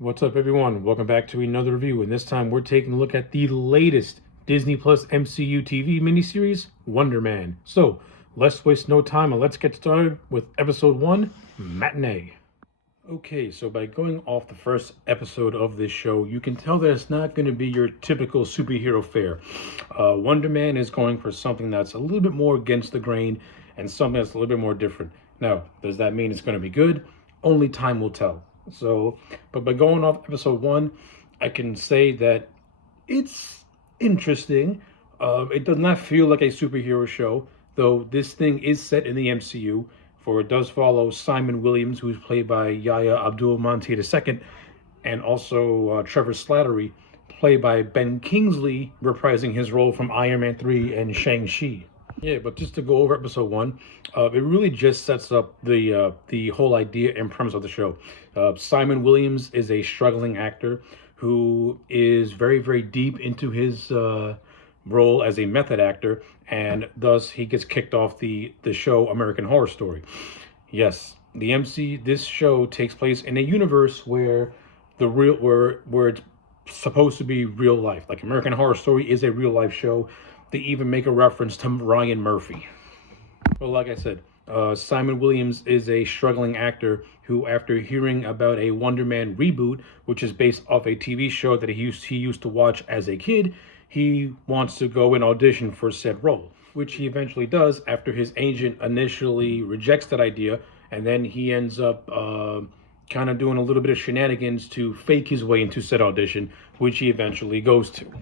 What's up, everyone? Welcome back to another review, and this time we're taking a look at the latest Disney Plus MCU TV miniseries, Wonder Man. So, let's waste no time and let's get started with episode 1, Matinee. Okay, so by going off the first episode of this show, you can tell that it's not going to be your typical superhero fare. Wonder Man is going for something that's a little bit more against the grain and something that's a little bit more different. Now, does that mean it's going to be good? Only time will tell. So, but by going off episode 1, I can say that it's interesting. It does not feel like a superhero show, though this thing is set in the MCU, for it does follow Simon Williams, who's played by Yahya Abdul-Mateen II, and also Trevor Slattery, played by Ben Kingsley, reprising his role from Iron Man 3 and Shang-Chi. Yeah, but just to go over episode 1, it really just sets up the whole idea and premise of the show. Simon Williams is a struggling actor who is very, very deep into his role as a method actor, and thus he gets kicked off the show American Horror Story. Yes, this show takes place in a universe where where it's supposed to be real life. Like American Horror Story is a real life show. They even make a reference to Ryan Murphy. Well, like I said, Simon Williams is a struggling actor who, after hearing about a Wonder Man reboot, which is based off a TV show that he used to watch as a kid, he wants to go and audition for said role, which he eventually does after his agent initially rejects that idea, and then he ends up kind of doing a little bit of shenanigans to fake his way into said audition, which he eventually goes to.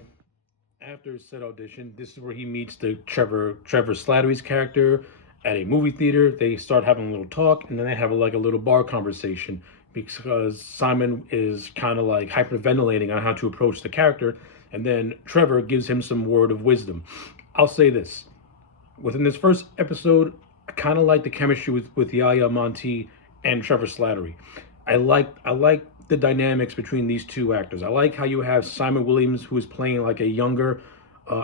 After said audition, this is where he meets the Trevor Slattery's character at a movie theater. They start having a little talk, and then they have like a little bar conversation because Simon is kind of like hyperventilating on how to approach the character, and then Trevor gives him some word of wisdom. I'll say this: within this first episode, I kind of like the chemistry with Yahya Monty and Trevor Slattery. I like the dynamics between these two actors. I like how you have Simon Williams, who is playing like a younger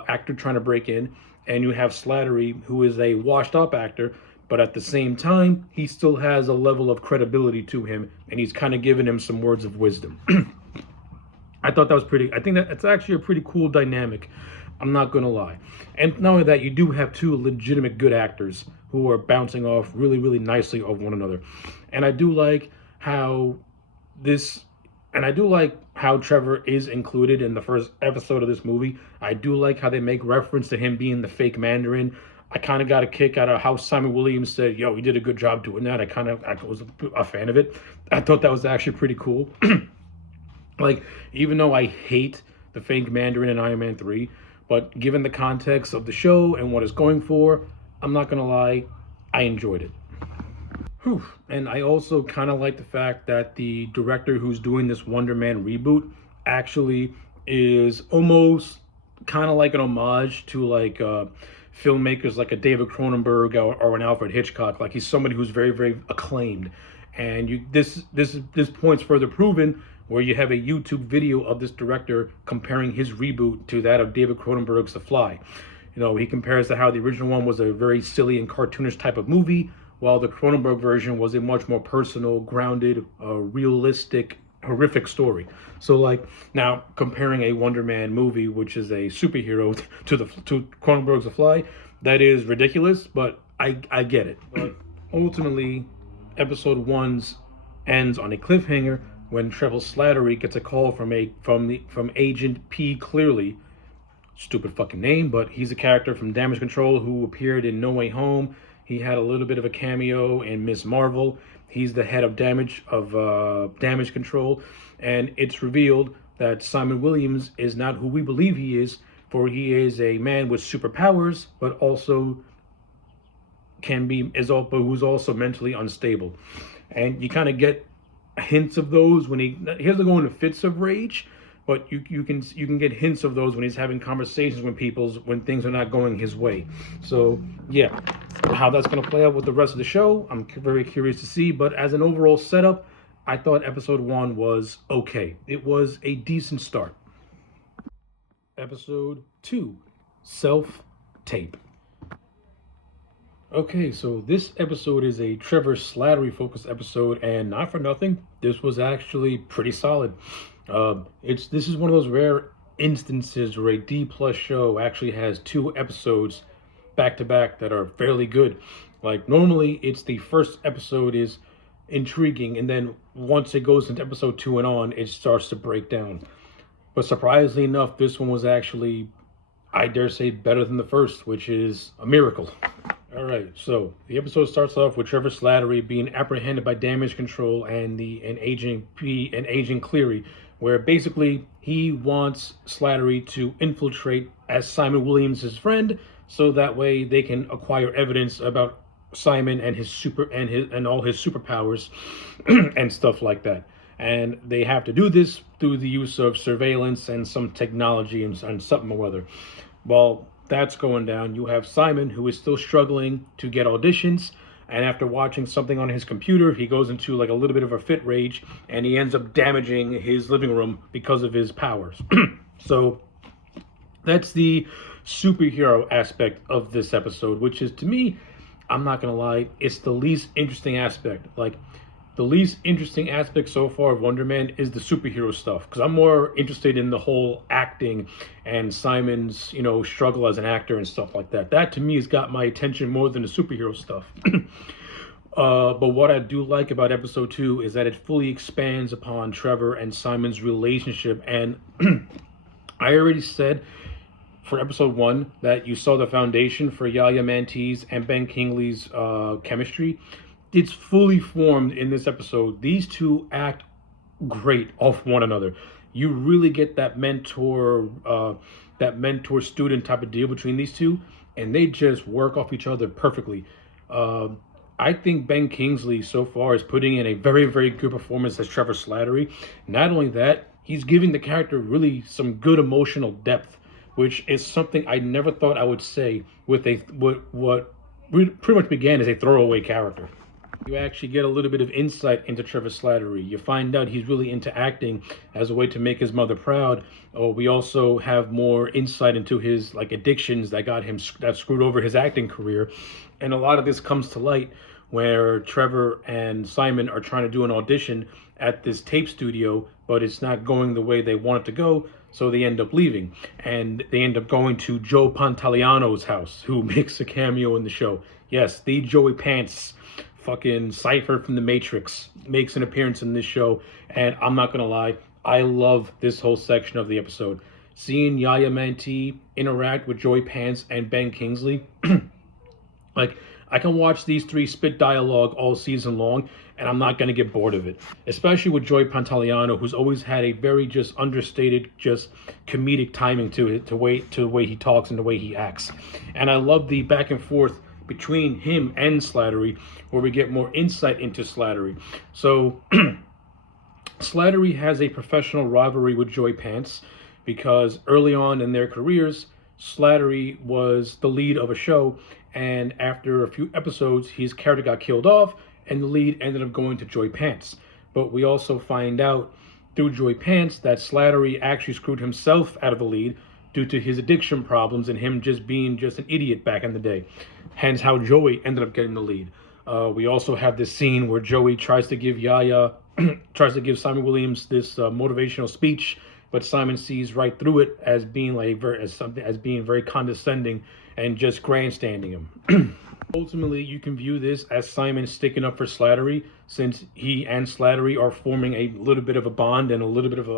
actor trying to break in, and you have Slattery, who is a washed up actor, but at the same time, he still has a level of credibility to him, and he's kind of giving him some words of wisdom. I thought that was pretty. I think that it's actually a pretty cool dynamic. I'm not gonna lie. And not only that, you do have two legitimate good actors who are bouncing off really, really nicely of one another. And I do like how this and I do like how Trevor is included in the first episode of this movie. I do like how they make reference to him being the fake Mandarin. I kind of got a kick out of how Simon Williams said, "Yo, he did a good job doing that." I was a fan of it. I thought that was actually pretty cool. Like, even though I hate the fake Mandarin in Iron Man 3, but given the context of the show and what it's going for, I'm not gonna lie, I enjoyed it. Whew. And I also kind of like the fact that the director who's doing this Wonder Man reboot actually is almost kind of like an homage to like filmmakers like a David Cronenberg or an Alfred Hitchcock. Like he's somebody who's very, very acclaimed. And this point's further proven where you have a YouTube video of this director comparing his reboot to that of David Cronenberg's The Fly. You know, he compares to how the original one was a very silly and cartoonish type of movie, while the Cronenberg version was a much more personal, grounded, realistic, horrific story. So, like, now comparing a Wonder Man movie, which is a superhero, to Cronenberg's The Fly, that is ridiculous. But I get it. But ultimately, episode 1 ends on a cliffhanger when Trevor Slattery gets a call from Agent P. Clearly. Stupid fucking name, but he's a character from Damage Control who appeared in No Way Home. He had a little bit of a cameo in Miss Marvel. He's the head of Damage Control, and it's revealed that Simon Williams is not who we believe he is, for he is a man with superpowers, but also who's also mentally unstable. And you kind of get hints of those when he doesn't go into fits of rage, but you can get hints of those when he's having conversations with people when things are not going his way. So yeah, how that's going to play out with the rest of the show, I'm very curious to see. But as an overall setup, I thought episode 1 was okay. It was a decent start. Episode 2, Self Tape. Okay, so this episode is a Trevor Slattery focused episode, and not for nothing, this was actually pretty solid. It's This is one of those rare instances where a D plus show actually has two episodes back to back that are fairly good. Like normally, it's the first episode is intriguing, and then once it goes into episode two and on, it starts to break down. But surprisingly enough, this one was actually, I dare say, better than the first, which is a miracle. All right, so the episode starts off with Trevor Slattery being apprehended by damage control and Agent Cleary, where basically he wants Slattery to infiltrate as Simon Williams' friend, so that way they can acquire evidence about Simon and his all his superpowers and stuff like that. And they have to do this through the use of surveillance and some technology and something or other. Well, that's going down. You have Simon, who is still struggling to get auditions, and after watching something on his computer, he goes into like a little bit of a fit rage, and he ends up damaging his living room because of his powers. So that's the superhero aspect of this episode, which is, to me, I'm not gonna lie, it's the least interesting aspect. Like, the least interesting aspect so far of Wonder Man is the superhero stuff, because I'm more interested in the whole acting and Simon's, struggle as an actor and stuff like that. That to me has got my attention more than the superhero stuff. But what I do like about episode two is that it fully expands upon Trevor and Simon's relationship. And I already said for episode one that you saw the foundation for Yaya Mantee's and Ben Kingsley's chemistry. It's fully formed in this episode. These two act great off one another. You really get that mentor student type of deal between these two, and they just work off each other perfectly. Uh, I think Ben Kingsley so far is putting in a very, very good performance as Trevor Slattery. Not only that, he's giving the character really some good emotional depth, which is something I never thought I would say with what pretty much began as a throwaway character. You actually get a little bit of insight into Trevor Slattery. You find out he's really into acting as a way to make his mother proud. Oh, we also have more insight into his addictions that screwed over his acting career, and a lot of this comes to light where Trevor and Simon are trying to do an audition at this tape studio, but it's not going the way they want it to go. So they end up leaving, and they end up going to Joe Pantoliano's house, who makes a cameo in the show. Yes, the Joey Pants, fucking Cypher from the Matrix, makes an appearance in this show, and I'm not gonna lie, I love this whole section of the episode. Seeing Yaya Mantee interact with Joey Pants and Ben Kingsley, like, I can watch these three spit dialogue all season long, and I'm not going to get bored of it. Especially with Joey Pantoliano, who's always had a very just understated, just comedic timing to it, to the way he talks and the way he acts. And I love the back and forth between him and Slattery, where we get more insight into Slattery. So Slattery has a professional rivalry with Joey Pants because early on in their careers, Slattery was the lead of a show, and after a few episodes, his character got killed off, and the lead ended up going to Joey Pants. But we also find out through Joey Pants that Slattery actually screwed himself out of the lead due to his addiction problems and him just being just an idiot back in the day. Hence how Joey ended up getting the lead. We also have this scene where Joey tries to give Simon Williams this motivational speech, but Simon sees right through it as being very condescending and just grandstanding him. Ultimately, you can view this as Simon sticking up for Slattery, since he and Slattery are forming a little bit of a bond and a little bit of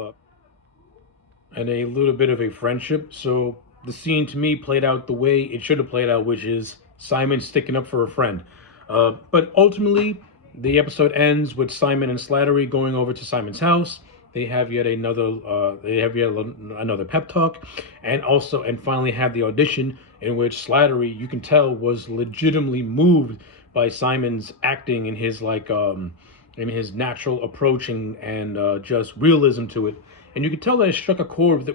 a friendship. So the scene to me played out the way it should have played out, which is Simon sticking up for a friend. But ultimately, the episode ends with Simon and Slattery going over to Simon's house. They have yet another pep talk, and finally have the audition in which Slattery, you can tell, was legitimately moved by Simon's acting and his in his natural approach and just realism to it. And you can tell that it struck a chord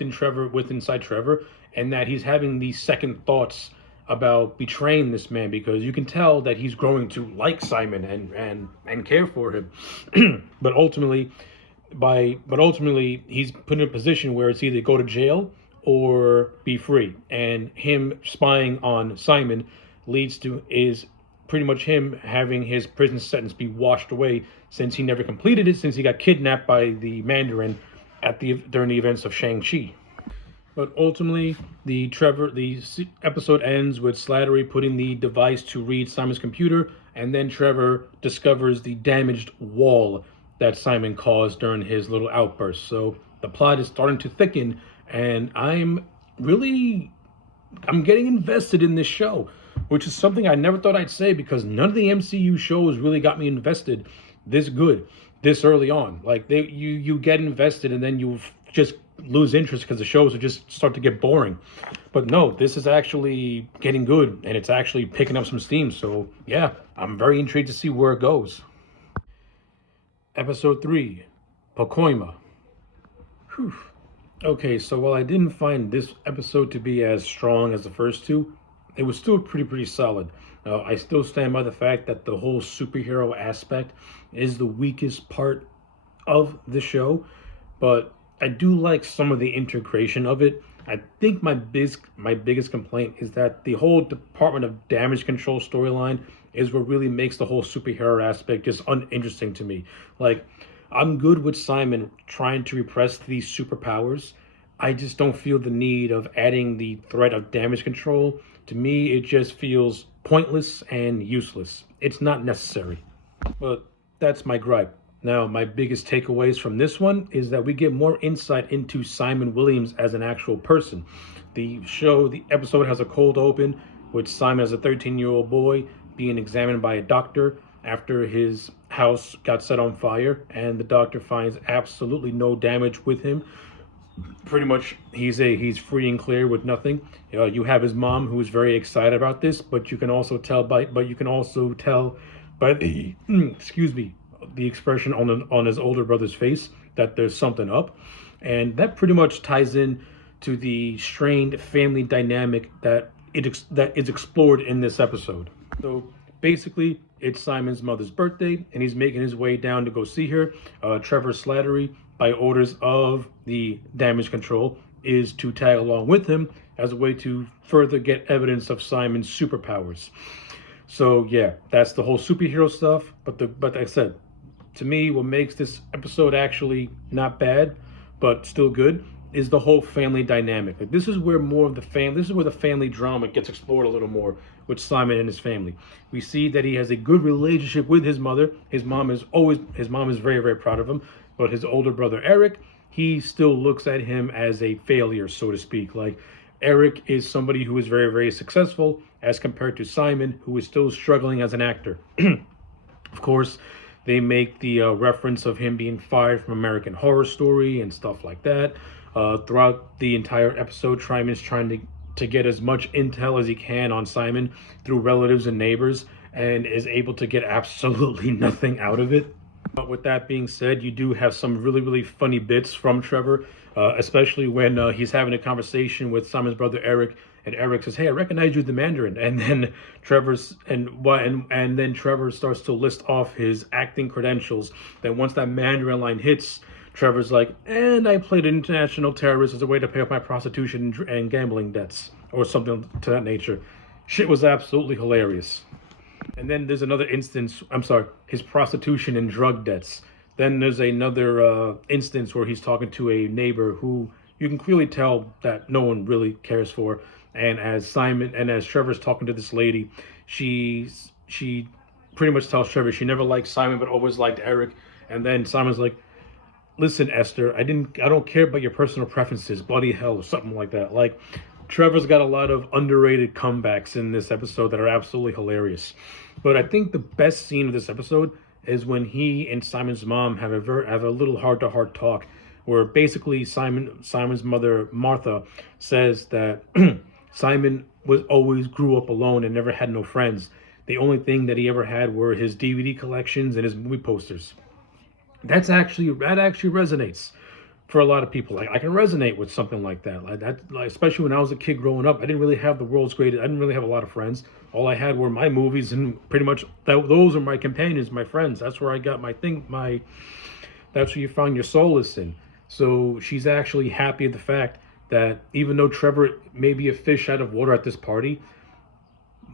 inside Trevor, and that he's having these second thoughts about betraying this man, because you can tell that he's growing to like Simon and care for him. But ultimately he's put in a position where it's either go to jail or be free. And him spying on Simon leads to is pretty much him having his prison sentence be washed away since he never completed it, since he got kidnapped by the Mandarin during the events of Shang-Chi. But ultimately, the episode ends with Slattery putting the device to read Simon's computer, and then Trevor discovers the damaged wall that Simon caused during his little outburst. So the plot is starting to thicken, and I'm getting invested in this show, which is something I never thought I'd say because none of the MCU shows really got me invested this good this early on. Like you get invested and then you just lose interest because the shows will just start to get boring. But no, this is actually getting good and it's actually picking up some steam. So yeah, I'm very intrigued to see where it goes. Episode 3, Pacoima. Whew. Okay, so while I didn't find this episode to be as strong as the first two, it was still pretty solid. I still stand by the fact that the whole superhero aspect is the weakest part of the show, but I do like some of the integration of it. I think my biggest complaint is that the whole Department of Damage Control storyline is what really makes the whole superhero aspect just uninteresting to me. Like, I'm good with Simon trying to repress these superpowers. I just don't feel the need of adding the threat of damage control. To me, it just feels pointless and useless. It's not necessary. But that's my gripe. Now, my biggest takeaways from this one is that we get more insight into Simon Williams as an actual person. The episode has a cold open with Simon as a 13-year-old boy being examined by a doctor after his house got set on fire, and the doctor finds absolutely no damage with him. Pretty much, he's free and clear with nothing. You have his mom who is very excited about this, but you can also tell by the excuse me, the expression on his older brother's face that there's something up, and that pretty much ties in to the strained family dynamic that is explored in this episode. So basically, it's Simon's mother's birthday, and he's making his way down to go see her. Trevor Slattery, by orders of the Damage Control, is to tag along with him as a way to further get evidence of Simon's superpowers. So yeah, that's the whole superhero stuff. But like I said, to me, what makes this episode actually not bad, but still good, is the whole family dynamic. Like, this is where the family drama gets explored a little more with Simon and his family. We see that he has a good relationship with his mother. His mom is very, very proud of him. But his older brother Eric, he still looks at him as a failure, so to speak. Like, Eric is somebody who is very, very successful as compared to Simon, who is still struggling as an actor. Of course, they make the reference of him being fired from American Horror Story and stuff like that. Throughout the entire episode, Tryman's trying to get as much intel as he can on Simon through relatives and neighbors, and is able to get absolutely nothing out of it. But with that being said, you do have some really, really funny bits from Trevor, especially when he's having a conversation with Simon's brother Eric, and Eric says, "Hey, I recognize you, the Mandarin." And then Trevor starts to list off his acting credentials. Then once that Mandarin line hits, Trevor's like, "And I played an international terrorist as a way to pay off my prostitution and gambling debts," or something to that nature. Shit was absolutely hilarious. And then there's another instance, his prostitution and drug debts. Then there's another instance where he's talking to a neighbor who you can clearly tell that no one really cares for. And as Trevor's talking to this lady, she pretty much tells Trevor she never liked Simon but always liked Eric. And then Simon's like, "Listen, Esther, I don't care about your personal preferences, bloody hell," or something like that. Like, Trevor's got a lot of underrated comebacks in this episode that are absolutely hilarious. But I think the best scene of this episode is when he and Simon's mom have a little heart-to-heart talk, where basically Simon's mother Martha says that Simon always grew up alone and never had no friends. The only thing that he ever had were his DVD collections and his movie posters. That actually resonates for a lot of people. Like, I can resonate with something like that. Especially when I was a kid growing up, I didn't really have the world's greatest. I didn't really have a lot of friends. All I had were my movies, and pretty much those are my companions, my friends. That's where I got that's where you found your solace in. So she's actually happy at the fact that even though Trevor may be a fish out of water at this party,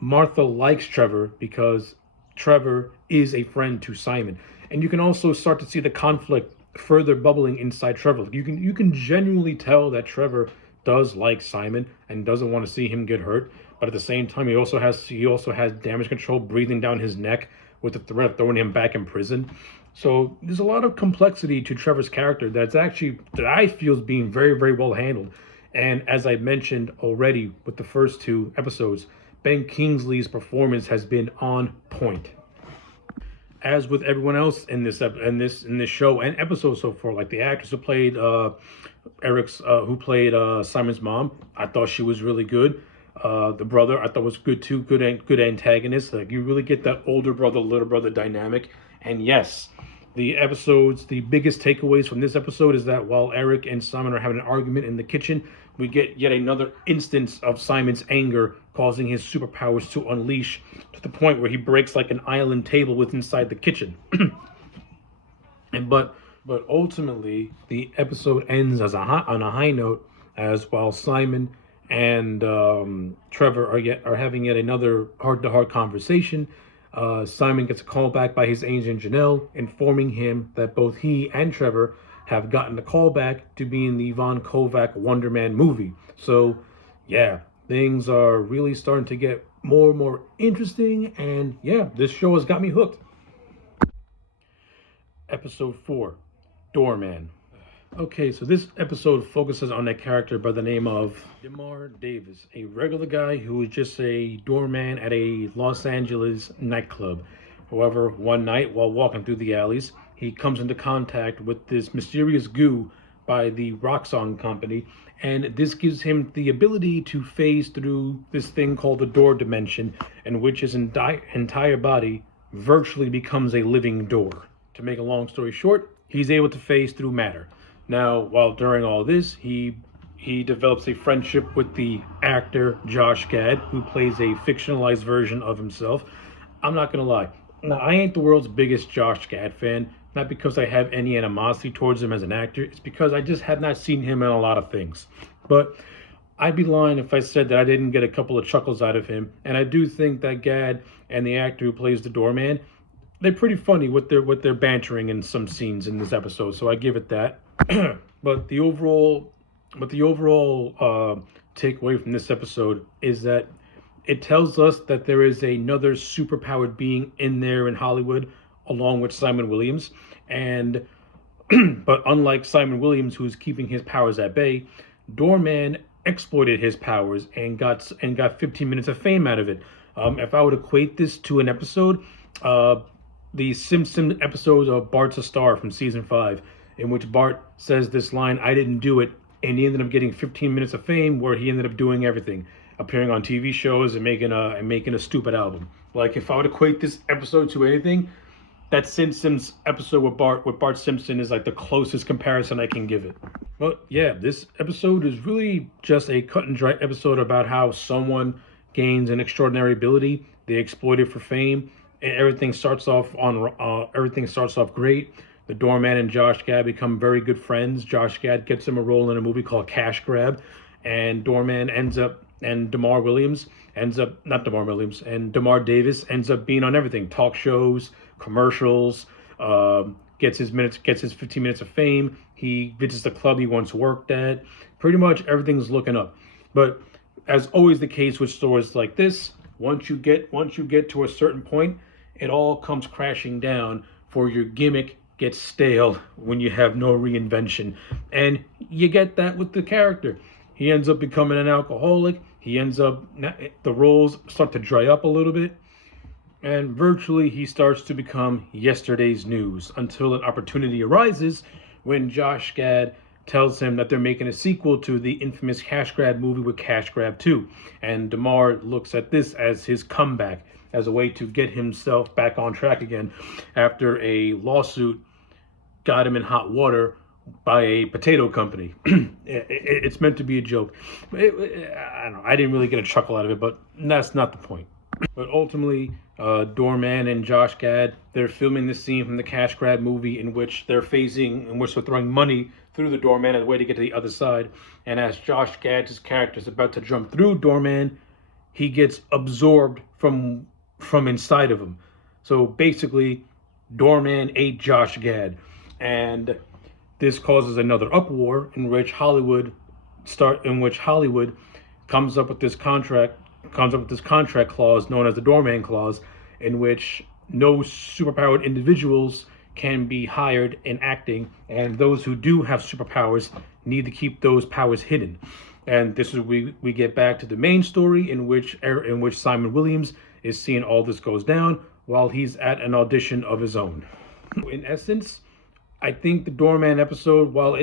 Martha likes Trevor because Trevor is a friend to Simon. And you can also start to see the conflict further bubbling inside Trevor. You can genuinely tell that Trevor does like Simon and doesn't want to see him get hurt, but at the same time he also has damage control breathing down his neck with the threat of throwing him back in prison. So there's a lot of complexity to Trevor's character that I feel is being very, very well handled. And as I mentioned already with the first two episodes, Ben Kingsley's performance has been on point. As with everyone else in this show and episode so far, like the actress who played Simon's mom, I thought she was really good. The brother I thought was good too, good antagonist. Like you really get that older brother little brother dynamic. And yes, the biggest takeaways from this episode is that while Eric and Simon are having an argument in the kitchen, we get yet another instance of Simon's anger causing his superpowers to unleash to the point where he breaks like an island table with inside the kitchen. But ultimately the episode ends on a high note, as while Simon and Trevor are having yet another heart-to-heart conversation. Simon gets a call back by his agent Janelle, informing him that both he and Trevor have gotten a call back to be in the Von Kovac Wonder Man movie. So, yeah, things are really starting to get more and more interesting, and yeah, this show has got me hooked. Episode 4, Doorman. Okay, so this episode focuses on a character by the name of DeMar Davis, a regular guy who is just a doorman at a Los Angeles nightclub. However, one night while walking through the alleys, he comes into contact with this mysterious goo by the Roxxon company, and this gives him the ability to phase through this thing called the door dimension, in which his entire body virtually becomes a living door. To make a long story short, he's able to phase through matter. Now, while during all this, he develops a friendship with the actor Josh Gad, who plays a fictionalized version of himself. I'm not gonna lie. Now, I ain't the world's biggest Josh Gad fan, not because I have any animosity towards him as an actor. It's because I just have not seen him in a lot of things. But I'd be lying if I said that I didn't get a couple of chuckles out of him. And I do think that Gad and the actor who plays the doorman, they're pretty funny with their bantering in some scenes in this episode. So I give it that. But the overall takeaway from this episode is that it tells us that there is another superpowered being in there in Hollywood, along with Simon Williams, and but unlike Simon Williams, who's keeping his powers at bay, Doorman exploited his powers and got 15 minutes of fame out of it. If I would equate this to an episode, the Simpson episode of Bart's a Star from season 5, in which Bart says this line, "I didn't do it," and he ended up getting 15 minutes of fame where he ended up doing everything, appearing on TV shows and making a stupid album. Like, if I would equate this episode to anything, that Simpsons episode with Bart Simpson is like the closest comparison I can give it. But yeah, this episode is really just a cut and dry episode about how someone gains an extraordinary ability, they exploit it for fame, and everything starts off great. The doorman and Josh Gad become very good friends. Josh Gad gets him a role in a movie called Cash Grab, and DeMar Davis ends up being on everything: talk shows, commercials, gets his 15 minutes of fame. He visits the club he once worked at. Pretty much everything's looking up. But as always the case with stories like this, once you get to a certain point, it all comes crashing down, for your gimmick gets stale when you have no reinvention. And you get that with the character. He ends up becoming an alcoholic. The roles start to dry up a little bit. And virtually he starts to become yesterday's news until an opportunity arises when Josh Gad tells him that they're making a sequel to the infamous Cash Grab movie with Cash Grab 2. And DeMar looks at this as his comeback, as a way to get himself back on track again after a lawsuit got him in hot water by a potato company. It's meant to be a joke. I don't know. I didn't really get a chuckle out of it, but that's not the point. But ultimately, Doorman and Josh Gad, they're filming this scene from the Cash Grab movie in which they're throwing money through the doorman as a way to get to the other side. And as Josh Gad's character is about to jump through Doorman, he gets absorbed from inside of him. So basically, Doorman ate Josh Gad, and this causes another uproar in which Hollywood comes up with this contract clause known as the Doorman clause, in which no superpowered individuals can be hired in acting, and those who do have superpowers need to keep those powers hidden. And this is we get back to the main story in which Simon Williams is seeing all this goes down while he's at an audition of his own. In essence, I think the Doorman episode, while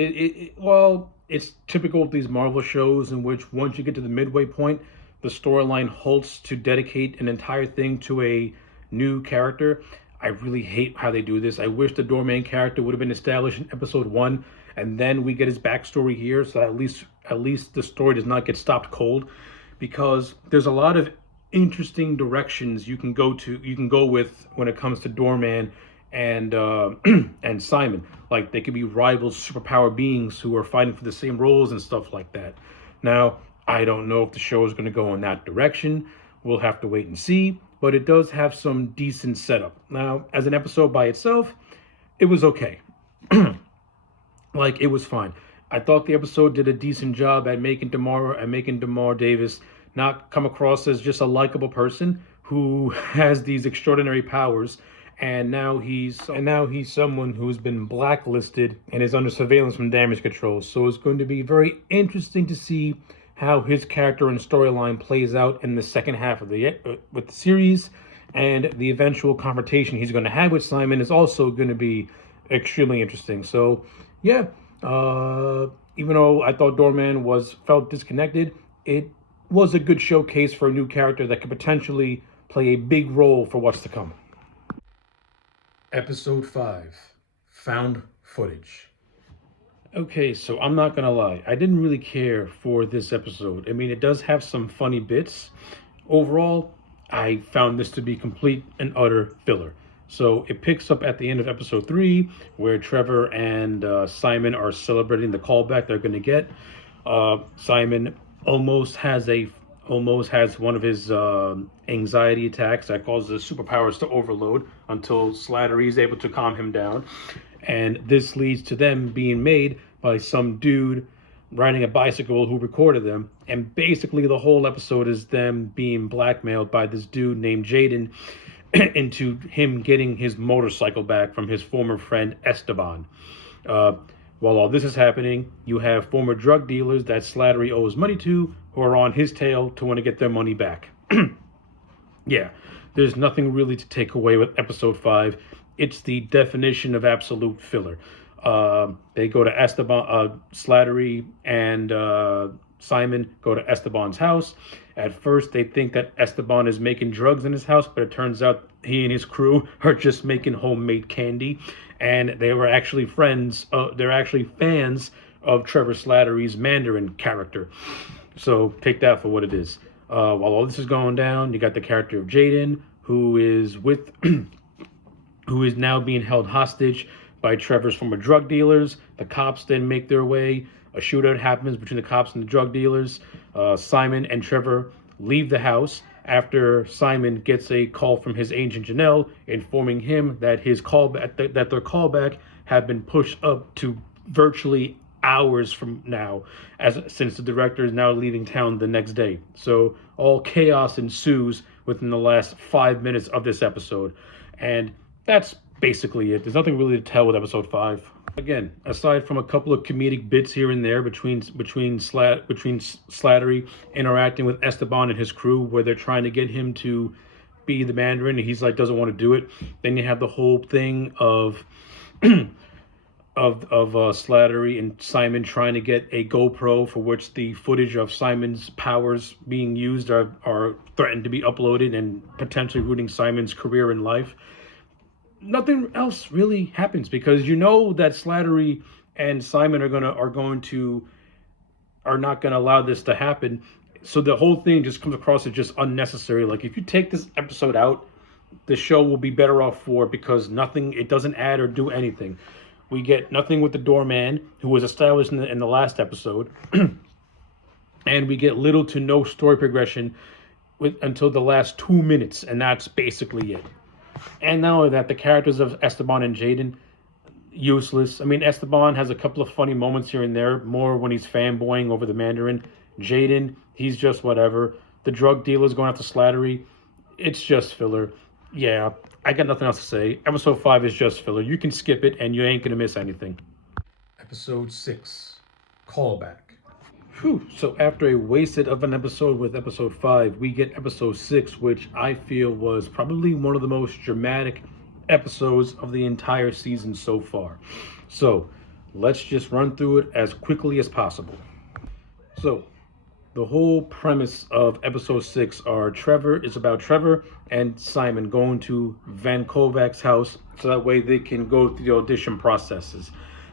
it's typical of these Marvel shows in which once you get to the midway point, the storyline halts to dedicate an entire thing to a new character. I really hate how they do this. I wish the Doorman character would have been established in episode 1, and then we get his backstory here, so at least the story does not get stopped cold, because there's a lot of interesting directions you can go with when it comes to Doorman and and Simon. Like, they could be rival superpower beings who are fighting for the same roles and stuff like that. Now, I don't know if the show is going to go in that direction. We'll have to wait and see, but it does have some decent setup. Now, as an episode by itself, it was okay. Like, it was fine. I thought the episode did a decent job at making Damar Davis not come across as just a likable person who has these extraordinary powers, and now he's someone who's been blacklisted and is under surveillance from Damage Control. So it's going to be very interesting to see how his character and storyline plays out in the second half of with the series, and the eventual confrontation he's going to have with Simon is also going to be extremely interesting. So yeah, even though I thought Doorman felt disconnected, it was a good showcase for a new character that could potentially play a big role for what's to come. Episode 5, Found Footage. Okay, so I'm not gonna lie, I didn't really care for this episode. I mean, it does have some funny bits. Overall, I found this to be complete and utter filler. So it picks up at the end of episode 3, where Trevor and Simon are celebrating the callback they're gonna get. Simon almost has one of his anxiety attacks that causes superpowers to overload until Slattery is able to calm him down. And this leads to them being made by some dude riding a bicycle who recorded them. And basically the whole episode is them being blackmailed by this dude named Jaden into him getting his motorcycle back from his former friend Esteban. While all this is happening, you have former drug dealers that Slattery owes money to who are on his tail to want to get their money back. Yeah, there's nothing really to take away with episode 5. It's the definition of absolute filler. They go to Esteban, Slattery and Simon go to Esteban's house. At first, they think that Esteban is making drugs in his house, but it turns out he and his crew are just making homemade candy. And they were actually they're actually fans of Trevor Slattery's Mandarin character. So take that for what it is. While all this is going down, you got the character of Jaden, who is who is now being held hostage by Trevor's former drug dealers. The cops then make their way. A shootout happens between the cops and the drug dealers. Simon and Trevor leave the house after Simon gets a call from his agent Janelle informing him that their callback have been pushed up to virtually hours from now, since the director is now leaving town the next day. So all chaos ensues within the last 5 minutes of this episode, and that's basically it. There's nothing really to tell with episode 5. Again, aside from a couple of comedic bits here and there between Slattery interacting with Esteban and his crew, where they're trying to get him to be the Mandarin, and he's like doesn't want to do it. Then you have the whole thing of Slattery and Simon trying to get a GoPro, for which the footage of Simon's powers being used are threatened to be uploaded and potentially ruining Simon's career in life. Nothing else really happens, because you know that Slattery and Simon are not gonna allow this to happen. So the whole thing just comes across as just unnecessary. Like, if you take this episode out, the show will be better off for it, because it doesn't add or do anything. We get nothing with the Doorman, who was established in the last episode, and we get little to no story progression until the last 2 minutes, and that's basically it. And not only that, the characters of Esteban and Jaden, useless. I mean, Esteban has a couple of funny moments here and there, more when he's fanboying over the Mandarin. Jaden, he's just whatever. The drug dealer's going after Slattery. It's just filler. Yeah, I got nothing else to say. Episode 5 is just filler. You can skip it and you ain't gonna miss anything. Episode 6, Callback. Whew. So after a wasted of an episode with episode 5, we get episode 6, which I feel was probably one of the most dramatic episodes of the entire season so far. So let's just run through it as quickly as possible. So the whole premise of episode 6 is about Trevor and Simon going to Van Kovac's house so that way they can go through the audition processes.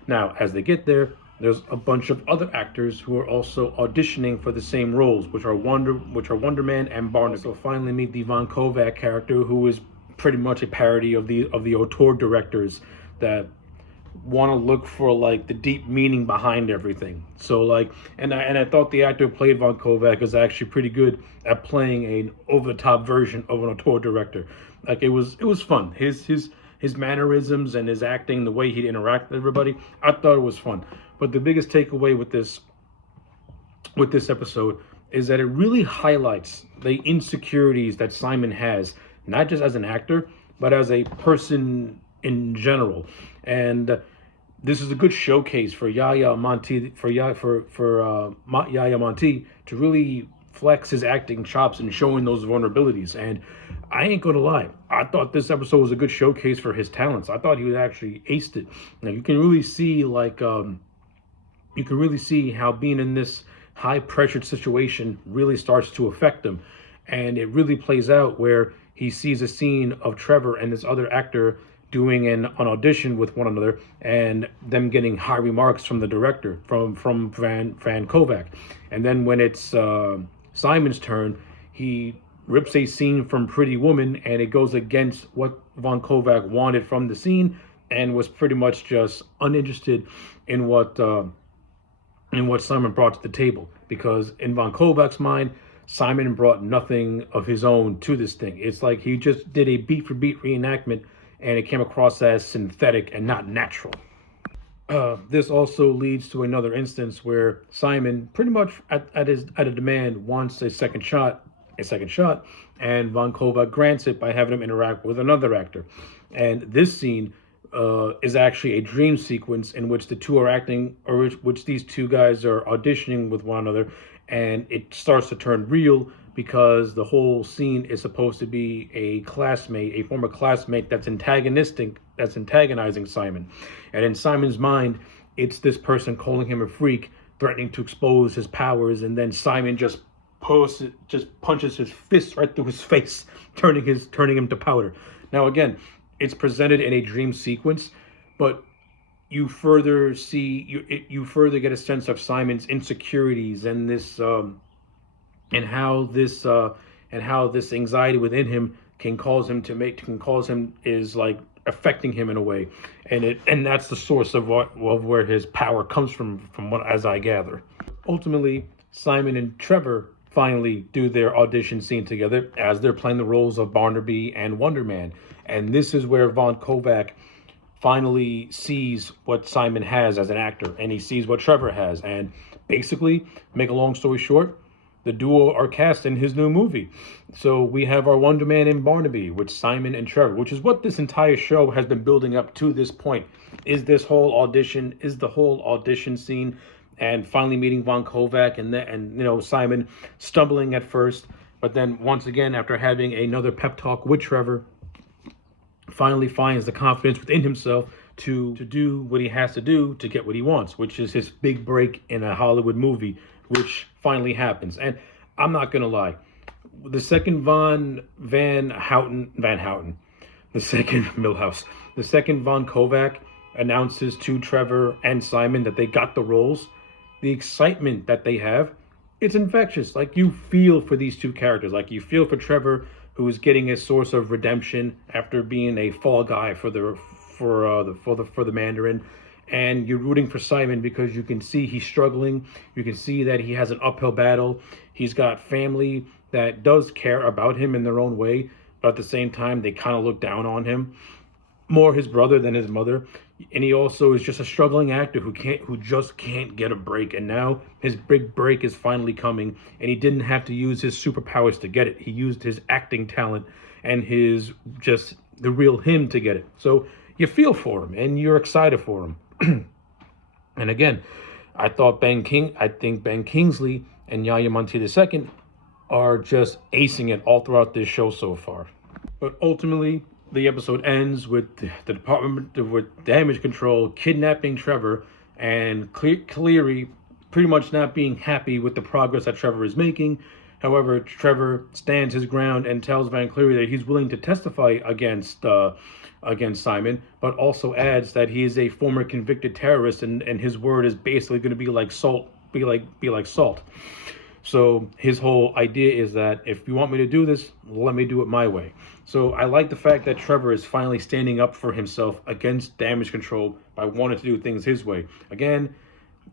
Now, as they get there, there's a bunch of other actors who are also auditioning for the same roles, which are Wonder Man and Barnaby. So finally meet the Van Kovac character, who is pretty much a parody of the auteur directors that want to look for like the deep meaning behind everything. So like, and I thought the actor who played Van Kovac is actually pretty good at playing an over the top version of an auteur director. Like it was fun. His mannerisms and his acting, the way he'd interact with everybody, I thought it was fun. But the biggest takeaway with this episode is that it really highlights the insecurities that Simon has, not just as an actor, but as a person in general. And this is a good showcase for Yaya Monty Yaya Monty to really flex his acting chops and showing those vulnerabilities. And I ain't gonna lie, I thought this episode was a good showcase for his talents. I thought he was actually aced it. Now you can really see how being in this high pressured situation really starts to affect him. And it really plays out where he sees a scene of Trevor and this other actor doing an audition with one another and them getting high remarks from the director, from Van Kovac. And then when it's Simon's turn, he rips a scene from Pretty Woman and it goes against what Van Kovac wanted from the scene and was pretty much just uninterested in what Simon brought to the table. Because in Van Kovac's mind, Simon brought nothing of his own to this thing. It's like he just did a beat for beat reenactment and it came across as synthetic and not natural. This also leads to another instance where Simon, pretty much at a demand, wants a second shot, and Van Kovac grants it by having him interact with another actor. And this scene is actually a dream sequence in which the two are acting, or which these two guys are auditioning with one another, and it starts to turn real because the whole scene is supposed to be a former classmate that's antagonizing Simon. And in Simon's mind, it's this person calling him a freak, threatening to expose his powers, and then Simon just punches his fist right through his face, turning him to powder. Now again, it's presented in a dream sequence, but you further get a sense of Simon's insecurities and this and how this anxiety within him can cause him is like affecting him in a way, and that's the source of where his power comes from what, as I gather. Ultimately, Simon and Trevor finally do their audition scene together as they're playing the roles of Barnaby and Wonder Man, and this is where Van Kovac finally sees what Simon has as an actor, and he sees what Trevor has, and basically, make a long story short, the duo are cast in his new movie. So we have our Wonder Man and Barnaby with Simon and Trevor, which is what this entire show has been building up to this point. Is the whole audition scene, and finally meeting Van Kovac and Simon stumbling at first, but then once again after having another pep talk with Trevor, finally finds the confidence within himself to do what he has to do to get what he wants, which is his big break in a Hollywood movie, which finally happens. And I'm not gonna lie, the second Van Kovac announces to Trevor and Simon that they got the roles, the excitement that they have, it's infectious. Like, you feel for these two characters. Like, you feel for Trevor, who is getting a source of redemption after being a fall guy for the Mandarin, and you're rooting for Simon because you can see he's struggling. You can see that he has an uphill battle. He's got family that does care about him in their own way, but at the same time, they kind of look down on him, more his brother than his mother. And he also is just a struggling actor who just can't get a break. And now his big break is finally coming, and he didn't have to use his superpowers to get it. He used his acting talent and his just the real him to get it. So you feel for him and you're excited for him. And again, I think Ben Kingsley and Yahya Montiel II are just acing it all throughout this show so far. But ultimately, the episode ends with the Department with Damage Control kidnapping Trevor, and Cleary pretty much not being happy with the progress that Trevor is making. However, Trevor stands his ground and tells Van Cleary that he's willing to testify against Simon, but also adds that he is a former convicted terrorist, and his word is basically going to be like salt, be like salt. So his whole idea is that if you want me to do this, let me do it my way. So I like the fact that Trevor is finally standing up for himself against Damage Control by wanting to do things his way. Again,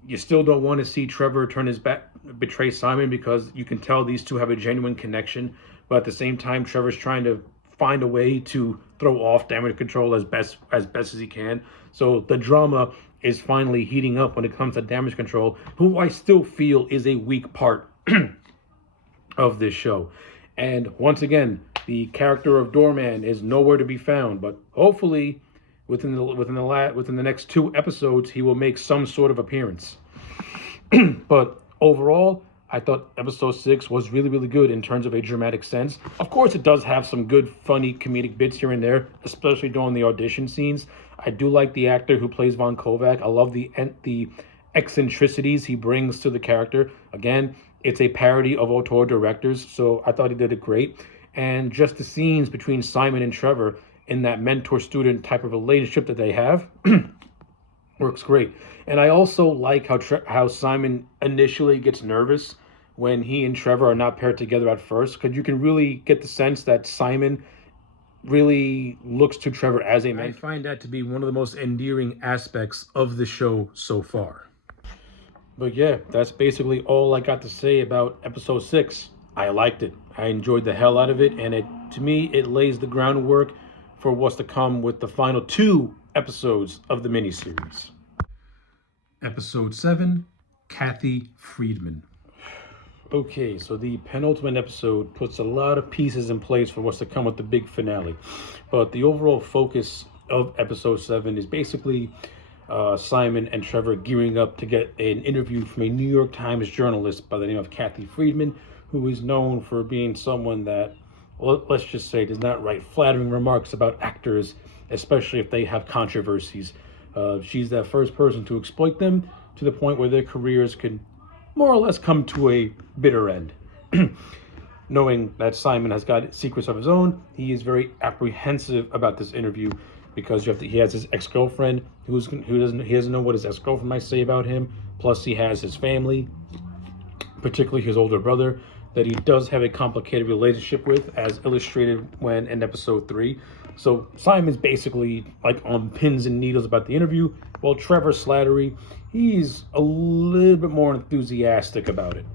you still don't want to see Trevor turn his back, betray Simon, because you can tell these two have a genuine connection. But at the same time, Trevor's trying to find a way to throw off Damage Control as best as he can. So the drama is finally heating up when it comes to Damage Control, who I still feel is a weak part of this show. And once again, the character of Doorman is nowhere to be found, but hopefully within the next 2 episodes he will make some sort of appearance. But overall, I thought episode 6 was really, really good in terms of a dramatic sense. Of course, it does have some good, funny comedic bits here and there, especially during the audition scenes. I do like the actor who plays Von Kovac. I love the eccentricities he brings to the character. Again, it's a parody of auteur directors, so I thought he did it great. And just the scenes between Simon and Trevor in that mentor-student type of relationship that they have works great. And I also like how Simon initially gets nervous when he and Trevor are not paired together at first, because you can really get the sense that Simon really looks to Trevor as a mentor. I find that to be one of the most endearing aspects of the show so far. But yeah, that's basically all I got to say about episode 6. I liked it. I enjoyed the hell out of it, and to me, it lays the groundwork for what's to come with the final 2 episodes of the miniseries. Episode 7, Kathy Friedman. Okay, so the penultimate episode puts a lot of pieces in place for what's to come with the big finale. But the overall focus of episode 7 is basically Simon and Trevor gearing up to get an interview from a New York Times journalist by the name of Kathy Friedman, who is known for being someone that, let's just say, does not write flattering remarks about actors, especially if they have controversies. She's that first person to exploit them to the point where their careers can more or less come to a bitter end. Knowing that Simon has got secrets of his own, he is very apprehensive about this interview, because he has his ex-girlfriend he doesn't know what his ex-girlfriend might say about him. Plus he has his family, particularly his older brother, that he does have a complicated relationship with, as illustrated when in episode 3. So Simon's basically like on pins and needles about the interview, while Trevor Slattery, he's a little bit more enthusiastic about it.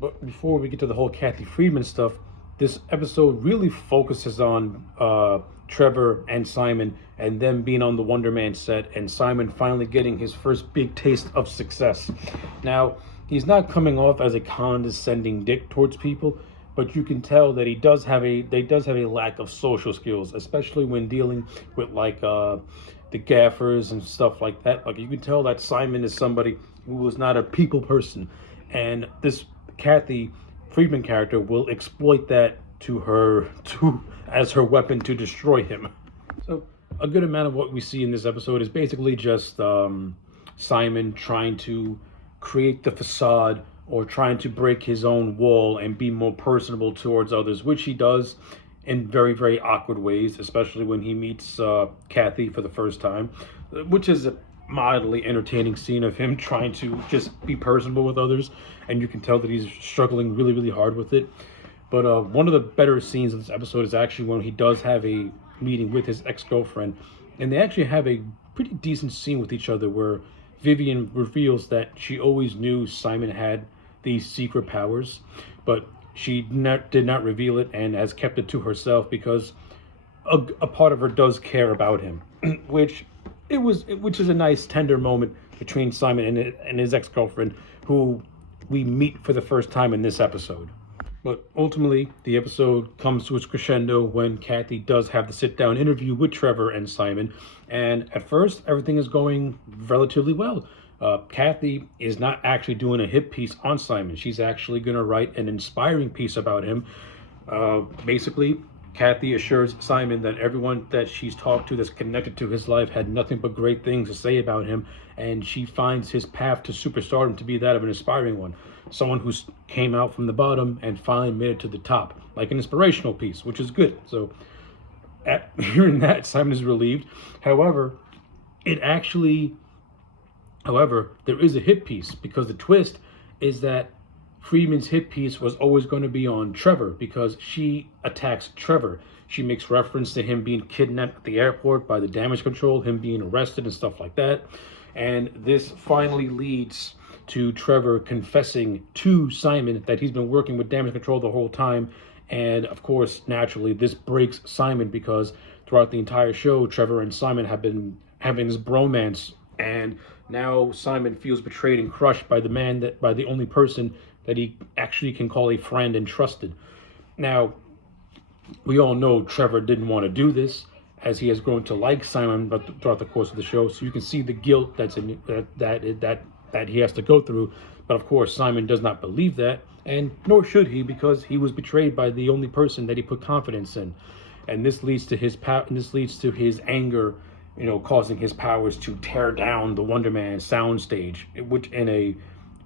But before we get to the whole Kathy Friedman stuff, this episode really focuses on Trevor and Simon and them being on the Wonder Man set, and Simon finally getting his first big taste of success. Now, he's not coming off as a condescending dick towards people, but you can tell that they does have a lack of social skills, especially when dealing with the gaffers and stuff like that. Like, you can tell that Simon is somebody who is not a people person, and this Kathy Friedman character will exploit that as her weapon to destroy him. So a good amount of what we see in this episode is basically just Simon trying to create the facade, or trying to break his own wall and be more personable towards others, which he does in very, very awkward ways, especially when he meets Kathy for the first time, which is a mildly entertaining scene of him trying to just be personable with others, and you can tell that he's struggling really, really hard with it. But one of the better scenes of this episode is actually when he does have a meeting with his ex-girlfriend, and they actually have a pretty decent scene with each other where Vivian reveals that she always knew Simon had these secret powers, but she did not reveal it and has kept it to herself because a part of her does care about him, which is a nice tender moment between Simon and his ex-girlfriend, who we meet for the first time in this episode. But ultimately, the episode comes to its crescendo when Kathy does have the sit-down interview with Trevor and Simon, and at first everything is going relatively well. Kathy is not actually doing a hit piece on Simon. She's actually going to write an inspiring piece about him. Basically, Kathy assures Simon that everyone that she's talked to that's connected to his life had nothing but great things to say about him, and she finds his path to superstardom to be that of an inspiring one. Someone who came out from the bottom and finally made it to the top, like an inspirational piece, which is good. So, at hearing that, Simon is relieved. However, there is a hit piece, because the twist is that Friedman's hit piece was always going to be on Trevor, because she attacks Trevor. She makes reference to him being kidnapped at the airport by the damage control, him being arrested and stuff like that. And this finally leads to Trevor confessing to Simon that he's been working with damage control the whole time. And of course, naturally, this breaks Simon, because throughout the entire show, Trevor and Simon have been having this bromance, and now Simon feels betrayed and crushed by the only person that he actually can call a friend and trusted. Now, we all know Trevor didn't want to do this, as he has grown to like Simon throughout the course of the show. So you can see the guilt that he has to go through. But of course, Simon does not believe that, and nor should he, because he was betrayed by the only person that he put confidence in. And this leads to his anger, causing his powers to tear down the Wonder Man soundstage, which in a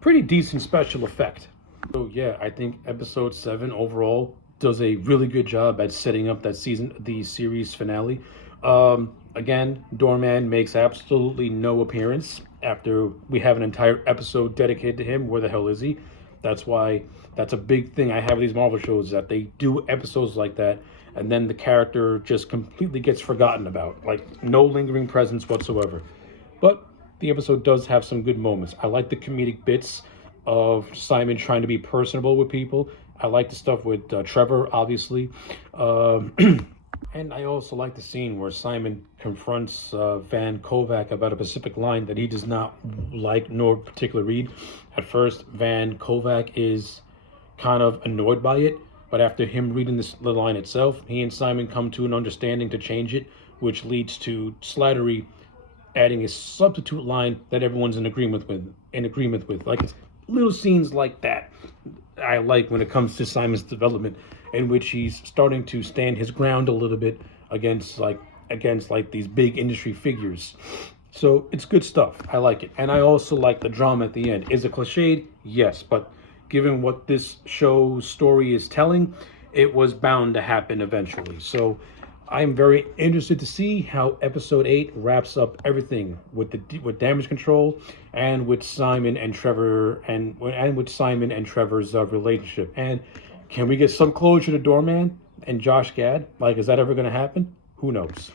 pretty decent special effect. So yeah, I think episode 7 overall does a really good job at setting up the series finale. Again, Doorman makes absolutely no appearance after we have an entire episode dedicated to him. Where the hell is he? That's a big thing I have with these Marvel shows, that they do episodes like that, and then the character just completely gets forgotten about. Like, no lingering presence whatsoever. But the episode does have some good moments. I like the comedic bits of Simon trying to be personable with people. I like the stuff with Trevor, obviously. And I also like the scene where Simon confronts Van Kovac about a specific line that he does not like nor particularly read. At first, Van Kovac is kind of annoyed by it, but after him reading the line itself, he and Simon come to an understanding to change it, which leads to Slattery adding a substitute line that everyone's in agreement with. Like, it's little scenes like that I like when it comes to Simon's development, in which he's starting to stand his ground a little bit against these big industry figures. So it's good stuff. I like it. And I also like the drama at the end. Is it cliched? Yes, but given what this show's story is telling, it was bound to happen eventually. So I'm very interested to see how episode 8 wraps up everything with damage control, and with Simon and Trevor, and with Simon and Trevor's relationship. And can we get some closure to Doorman and Josh Gad? Like, is that ever going to happen? Who knows?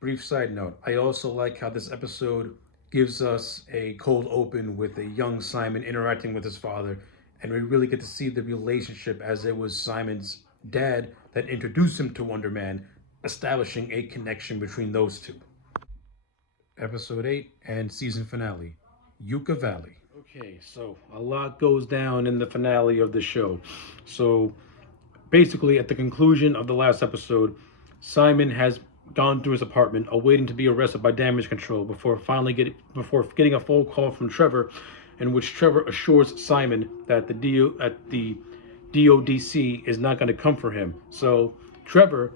Brief side note, I also like how this episode gives us a cold open with a young Simon interacting with his father, and we really get to see the relationship, as it was Simon's dad that introduced him to Wonder Man, establishing a connection between those two. Episode 8 and season finale, Yucca Valley. Okay, so a lot goes down in the finale of the show. So basically, at the conclusion of the last episode, Simon has gone through his apartment, awaiting to be arrested by damage control before getting a phone call from Trevor, in which Trevor assures Simon that the DODC is not going to come for him. So Trevor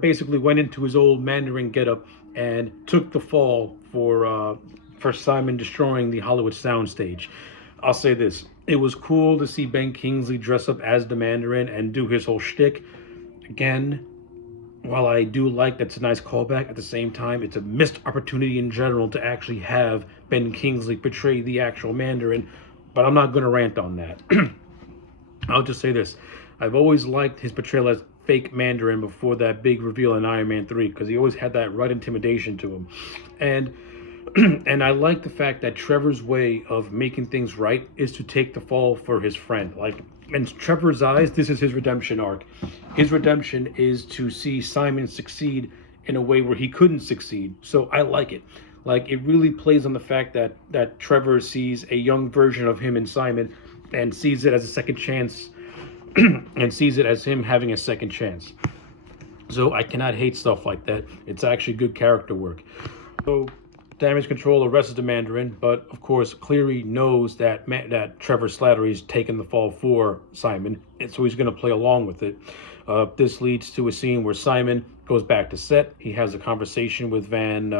basically went into his old Mandarin getup and took the fall for Simon destroying the Hollywood soundstage. I'll say this: it was cool to see Ben Kingsley dress up as the Mandarin and do his whole shtick. Again, while I do like that's a nice callback, at the same time, it's a missed opportunity in general to actually have Ben Kingsley portray the actual Mandarin. But I'm not going to rant on that. I'll just say this: I've always liked his portrayal as fake Mandarin before that big reveal in Iron Man 3, because he always had that right intimidation to him. And And I like the fact that Trevor's way of making things right is to take the fall for his friend. Like, in Trevor's eyes, this is his redemption arc. His redemption is to see Simon succeed in a way where he couldn't succeed. So I like it. Like, it really plays on the fact that Trevor sees a young version of him in Simon and sees it as a second chance and sees it as him having a second chance. So I cannot hate stuff like that. It's actually good character work. So Damage Control arrests the Mandarin, but of course Cleary knows that Trevor Slattery's taken the fall for Simon, and so he's going to play along with it. This leads to a scene where Simon goes back to set. He has a conversation with Van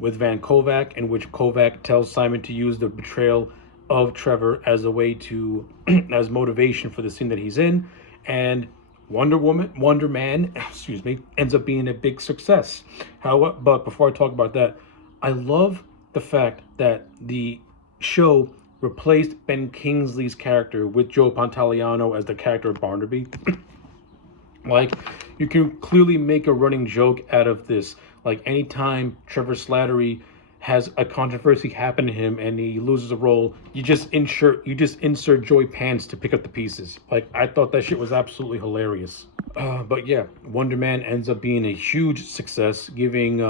Kovac, in which Kovac tells Simon to use the betrayal of Trevor as a way to as motivation for the scene that he's in, and Wonder Man, excuse me, ends up being a big success. But before I talk about that, I love the fact that the show replaced Ben Kingsley's character with Joe Pantoliano as the character of Barnaby. Like, you can clearly make a running joke out of this. Like, anytime Trevor Slattery has a controversy happen to him and he loses a role, you just insert Joey Pants to pick up the pieces. Like, I thought that shit was absolutely hilarious. But yeah, Wonder Man ends up being a huge success, giving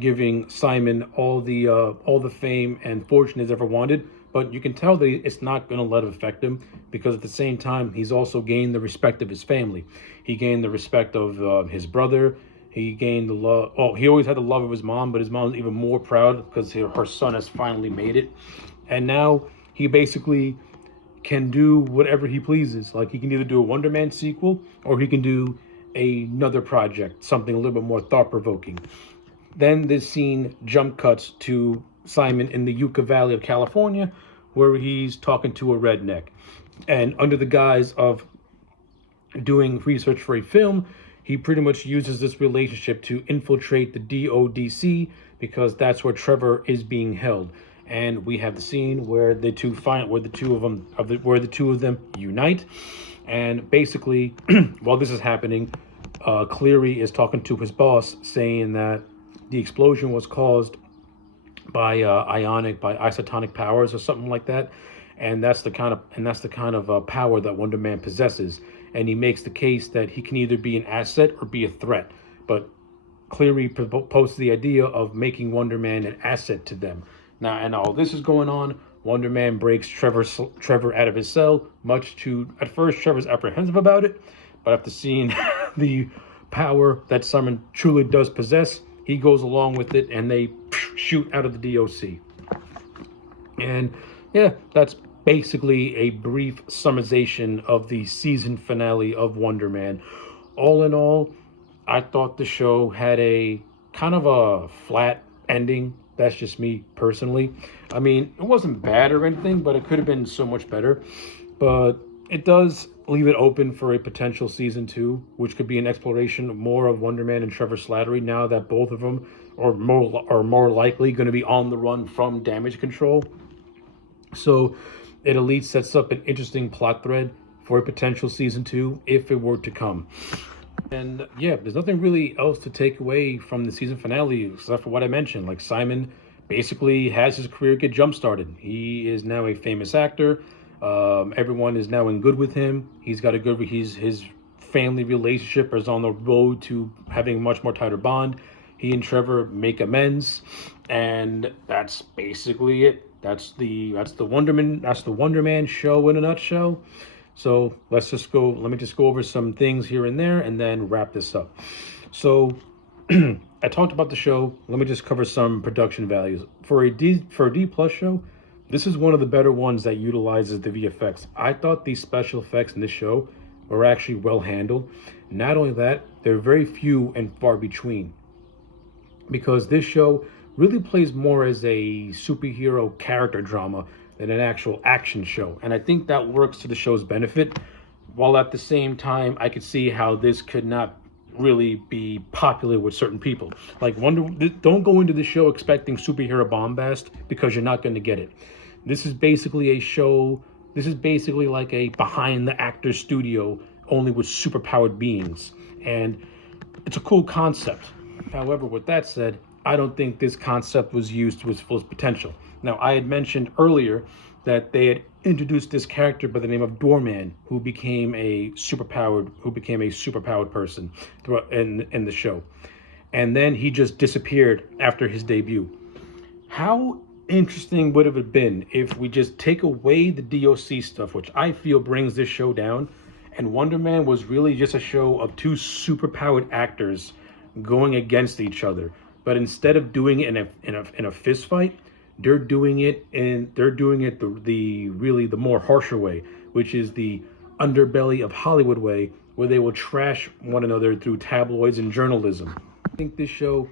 giving Simon all the fame and fortune he's ever wanted. But you can tell that it's not going to let it affect him, because at the same time, he's also gained the respect of his family. He gained the respect of his brother. He gained the love. Oh, he always had the love of his mom, but his mom's even more proud because her son has finally made it. And now he basically can do whatever he pleases. Like, he can either do a Wonder Man sequel or he can do another project, something a little bit more thought-provoking. Then this scene jump cuts to Simon in the Yucca Valley of California, where he's talking to a redneck. And under the guise of doing research for a film, he pretty much uses this relationship to infiltrate the DODC, because that's where Trevor is being held. And we have the scene where the two of them unite. And basically, while this is happening, Cleary is talking to his boss, saying that the explosion was caused by isotonic powers or something like that, and that's the kind of power that Wonder Man possesses. And he makes the case that he can either be an asset or be a threat. But Cleary proposed the idea of making Wonder Man an asset to them. Now, and all this is going on, Wonder Man breaks Trevor out of his cell, much to, at first, Trevor's apprehensive about it, but after seeing the power that Simon truly does possess, he goes along with it, and they shoot out of the DOC. And yeah, that's basically a brief summarization of the season finale of Wonder Man. All in all, I thought the show had a kind of a flat ending. That's just me personally. I mean, it wasn't bad or anything, but it could have been so much better. But it does leave it open for a potential season 2, which could be an exploration more of Wonder Man and Trevor Slattery, now that both of them are more likely going to be on the run from Damage Control. So it at least sets up an interesting plot thread for a potential season 2 if it were to come. And yeah, there's nothing really else to take away from the season finale except for what I mentioned. Like, Simon basically has his career get jump started. He is now a famous actor. Everyone is now in good with him. He's got his family relationship is on the road to having a much more tighter bond. He and Trevor make amends, and that's basically it. That's the Wonder Man show in a nutshell. So let me just go over some things here and there and then wrap this up. So I talked about the show. Let me just cover some production values. For a D plus show, this is one of the better ones that utilizes the VFX. I thought these special effects in this show were actually well handled. Not only that, they're very few and far between, because this show really plays more as a superhero character drama than an actual action show. And I think that works to the show's benefit, while at the same time, I could see how this could not really be popular with certain people. Like, don't go into the show expecting superhero bombast, because you're not going to get it. This is basically like a behind the actor studio, only with superpowered beings. And it's a cool concept. However, with that said, I don't think this concept was used to its fullest potential. Now, I had mentioned earlier that they had introduced this character by the name of Doorman, who became a superpowered person throughout in the show, and then he just disappeared after his debut. How interesting would it have been if we just take away the DOC stuff, which I feel brings this show down, and Wonder Man was really just a show of two superpowered actors going against each other. But instead of doing it in a fist fight, they're doing it the really the more harsher way, which is the underbelly of Hollywood way, where they will trash one another through tabloids and journalism. I think this show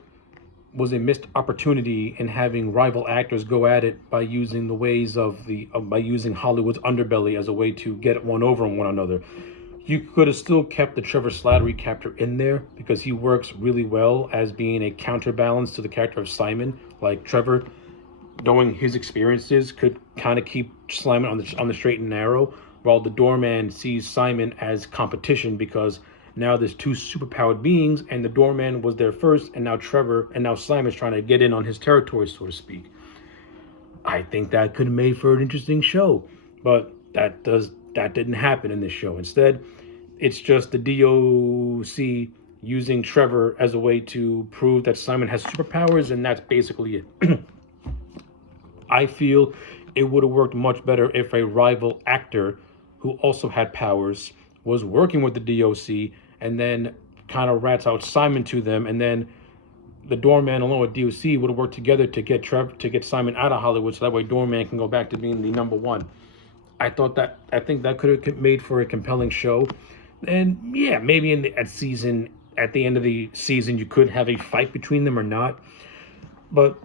was a missed opportunity in having rival actors go at it by using the ways by using Hollywood's underbelly as a way to get one over on one another. You could have still kept the Trevor Slattery character in there because he works really well as being a counterbalance to the character of Simon. Like Trevor, knowing his experiences, could kind of keep Simon on the straight and narrow, while the Doorman sees Simon as competition because now there's two superpowered beings, and the Doorman was there first, and now Simon's trying to get in on his territory, so to speak. I think that could have made for an interesting show, but that didn't happen in this show. Instead, it's just the DOC using Trevor as a way to prove that Simon has superpowers, and that's basically it. I feel it would have worked much better if a rival actor who also had powers was working with the DOC and then kind of rats out Simon to them, and then the Doorman along with DOC would have worked together to get Simon out of Hollywood, so that way Doorman can go back to being the number one. I think that could have made for a compelling show, and yeah, maybe at the end of the season you could have a fight between them or not, but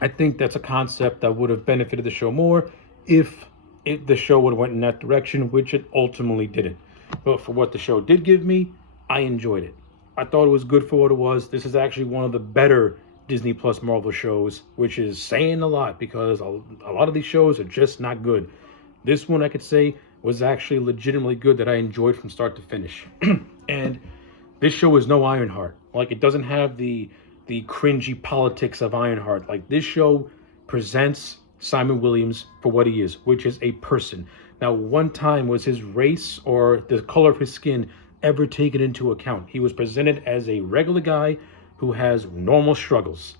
I think that's a concept that would have benefited the show more if the show would have went in that direction, which it ultimately didn't. But for what the show did give me, I enjoyed it. I thought it was good for what it was. This is actually one of the better Disney Plus Marvel shows, which is saying a lot because a lot of these shows are just not good. This one, I could say, was actually legitimately good that I enjoyed from start to finish. And this show is no Ironheart. Like, it doesn't have the cringy politics of Ironheart. Like, this show presents Simon Williams for what he is, which is a person. Now, one time was his race or the color of his skin ever taken into account. He was presented as a regular guy who has normal struggles.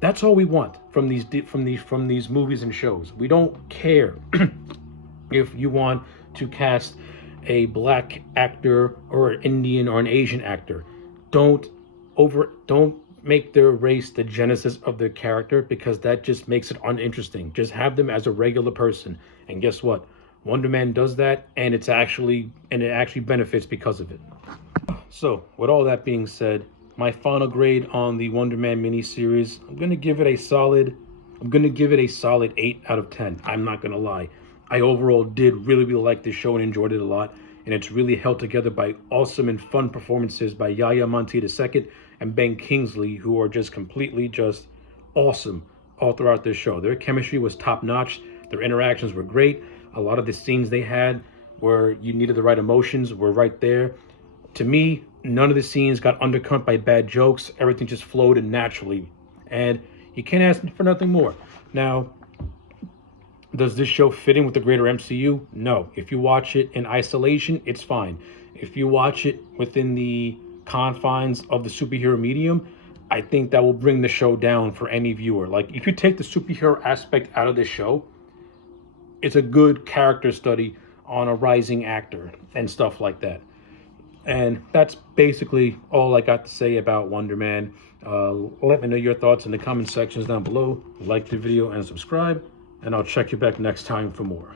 That's all we want from these movies and shows. We don't care if you want to cast a black actor or an Indian or an Asian actor. Don't make their race the genesis of their character, because that just makes it uninteresting. Just have them as a regular person. And guess what? Wonder Man does that, and it actually benefits because of it. So, with all that being said, my final grade on the Wonder Man miniseries, I'm gonna give it a solid 8 out of 10. I'm not gonna lie. I overall did really like this show and enjoyed it a lot, and it's really held together by awesome and fun performances by Yahya Montiel II and Ben Kingsley, who are just completely awesome all throughout this show. Their chemistry was top notch. Their interactions were great. A lot of the scenes they had where you needed the right emotions were right there. To me, none of the scenes got undercut by bad jokes. Everything just flowed in naturally. And you can't ask for nothing more. Now, does this show fit in with the greater MCU? No. If you watch it in isolation, it's fine. If you watch it within the confines of the superhero medium, I think that will bring the show down for any viewer. Like, if you take the superhero aspect out of this show, it's a good character study on a rising actor and stuff like that. And that's basically all I got to say about Wonder Man. Let me know your thoughts in the comment sections down below. Like the video and subscribe, and I'll check you back next time for more.